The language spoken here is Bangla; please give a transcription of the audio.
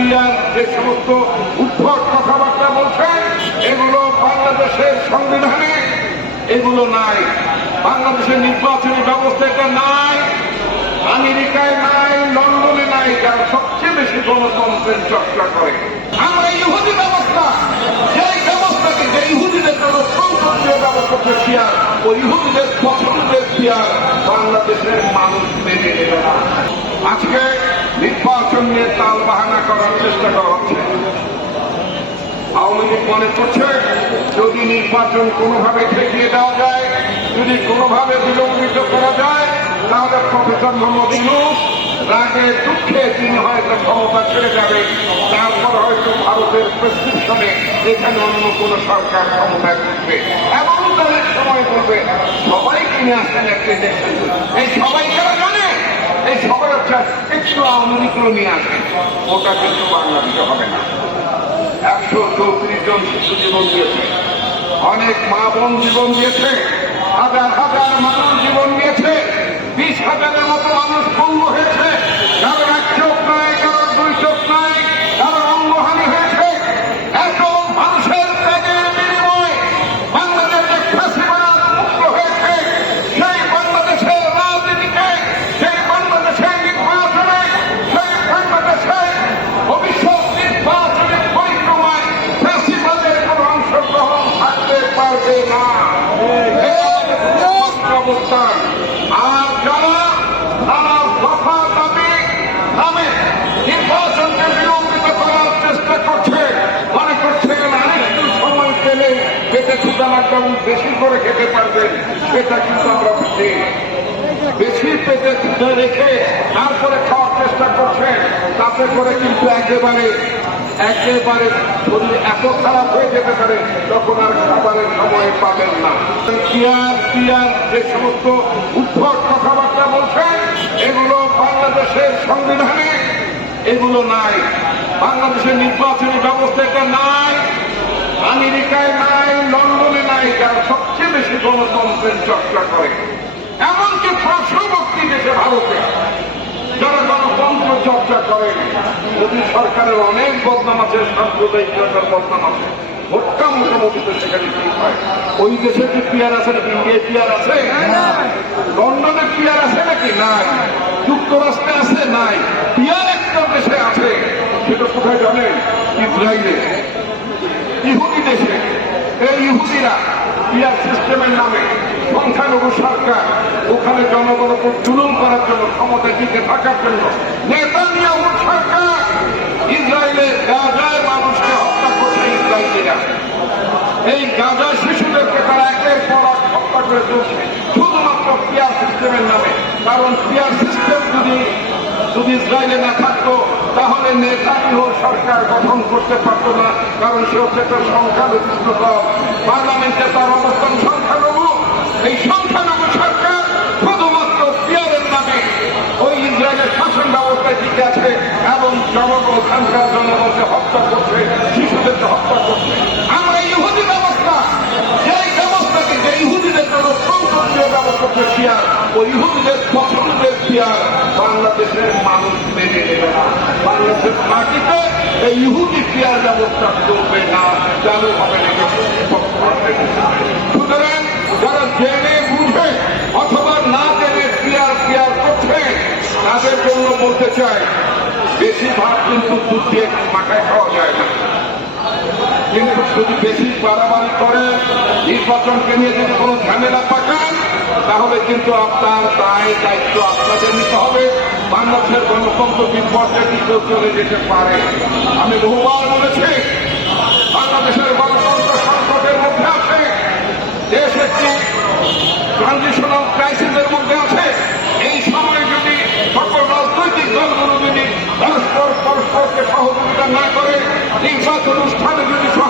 পিয়ার যে সমস্ত উদ্ভট কথাবার্তা বলছেন, এগুলো বাংলাদেশের সংবিধানে এগুলো নাই। বাংলাদেশের নির্বাচনী ব্যবস্থা এটা নাই, আমেরিকায় নাই, লন্ডনে নাই, যারা সবচেয়ে বেশি গণতন্ত্রের চর্চা করে। আমরা ইহুদি ব্যবস্থা, যেই ব্যবস্থাকে, যে ইহুদিদের সংসদীয় ব্যবস্থাকে পিয়ার, ওই ইহুদিদের পছন্দের পিয়ার বাংলাদেশের মানুষ মেনে নেবে না। আজকে নির্বাচন নিয়ে তাল বাহানা করার চেষ্টা করা হচ্ছে। আওয়ামী লীগ মনে করছে, যদি নির্বাচন কোনোভাবে ঠেকিয়ে দেওয়া যায়, যদি কোনোভাবে বিলম্বিত করা যায়, তাহলে প্রফেসর মোহাম্মদ ইউনুস রাগে দুঃখে তিনি হয়তো ক্ষমতা ছেড়ে যাবে তারপর হয়তো ভারতের প্রেসক্রিপশনে এখানে অন্য কোন সরকার ক্ষমতায় থাকবে এমন তাদের সময় বলবে, সবাই কিনে আসেন একটা ইলেকশন এই সবাই যারা জানে? এই সকল হচ্ছে একটু করে নিয়ে আসবে। ওটা কিন্তু বাংলাদেশে হবে না। একশো চৌত্রিশ জন শিশু জীবন দিয়েছে। অনেক মা বোন জীবন দিয়েছে। হাজার হাজার মানুষ জীবন দিয়েছে। বিশ হাজারের মতো মানুষ পঙ্গু হয়েছে। পেটে বেশি করে খেতে পারবেন, সেটা কিন্তু আমরা বুঝি। বেশি পেটে ক্ষুদা রেখে তারপরে খাওয়ার চেষ্টা করছেন, তাতে করে কিন্তু একেবারে একেবারে শরীর এত খারাপ হয়ে যেতে পারে, তখন আর খাবারের সময় পাবেন না। পিয়ার পিয়ার, যে সমস্ত উদ্ভট কথাবার্তা বলছেন, এগুলো বাংলাদেশের সংবিধানে এগুলো নাই। বাংলাদেশের নির্বাচনী ব্যবস্থা এটা নাই। আমেরিকায় নাই, লন্ডনে নাই, যারা সবচেয়ে বেশি গণতন্ত্রের চর্চা করে। এমনকি পার্শ্ববর্তী দেশে ভারতে। যারা গণতন্ত্র চর্চা করে, মোদী সরকারের অনেক বদনাম আছে সাম্প্রদায়িকতার বদনাম আছে। ভোটটা মোটামুটি তো সেখানে হয়? ওই দেশে কি পিয়ার আছে নাকি? ইন্ডিয়ায় পিয়ার আছে? লন্ডনে পিয়ার আছে নাকি? নাই। যুক্তরাষ্ট্রে আছে? নাই। পিয়ার একটা দেশে আছে। সেটা কোথায় জানেন? ইসরায়েলে ইহুদি দেশে এই ইহুদিরা পিয়ার সিস্টেমের নামে সংখ্যালঘু সরকার, ওখানে জনগণ উপর জুলুম করার জন্য ক্ষমতা টিকে থাকার জন্য নেতা নেতানিয়াহু সরকার ইসরায়েলের গাজায় মানুষকে হত্যা করছে ইসরায়েলিরা। এই গাজা শিশুদেরকে তারা একের পর এক হত্যা করে চলছে শুধুমাত্র পিয়ার সিস্টেমের নামে। কারণ পিয়ার সিস্টেম যদি যদি ইসরায়েলে না থাকতো তাহলে নেতানিয়াহু সরকার গঠন করতে পারত না, কারণ সে হচ্ছে একটা সংখ্যালঘু পার্লামেন্টে তার অবস্থান সংখ্যালঘু। এই সংখ্যালঘু সরকার শুধুমাত্র পিয়ারের নামে ওই ইসরায়েলের শাসন ব্যবস্থায় টিকে আছে এবং জনগণ ওখানকার জনগণকে হত্যা করছে শিশুদেরকে হত্যা করছে আমরা ইহুদি ব্যবস্থা যেই ব্যবস্থাকে যে ইহুদিদের জন্য সংসদীয় ব্যবস্থাকে ওই ইহুদিদের পছন্দের পিয়ার বাংলাদেশের মানুষ মেনে নেবে না। বাংলাদেশের মাটিতে এই ইহুদি পিয়ার ব্যবস্থা চলবে না চালু হবে না সুতরাং যারা জেনে, বুঝে অথবা না জেনে পিয়ার পিয়ার করছে তাদের জন্য বলতে চাই, বেশিরভাগ কিন্তু মাথায় খাওয়া যায় না। কিন্তু যদি বেশি বাড়াবাড়ি করে, নির্বাচনকে নিয়ে যদি কোনো ঝামেলা পাকান তাহলে কিন্তু আপনার দায় দায়িত্ব আপনাদের নিতে হবে। বাংলাদেশের গণতন্ত্র বিপর্যয় কিন্তু চলে যেতে পারে? আমি বহুবার বলেছি, বাংলাদেশের গণতন্ত্র সংকটের মধ্যে আছে। দেশ একটি ট্রানজিশনাল ক্রাইসিসের মধ্যে আছে। এই সময় যদি সকল রাজনৈতিক দলগুলো যদি পরস্পর পরস্পরকে সহযোগিতা না করে, নির্বাচন অনুষ্ঠানে যদি সহায়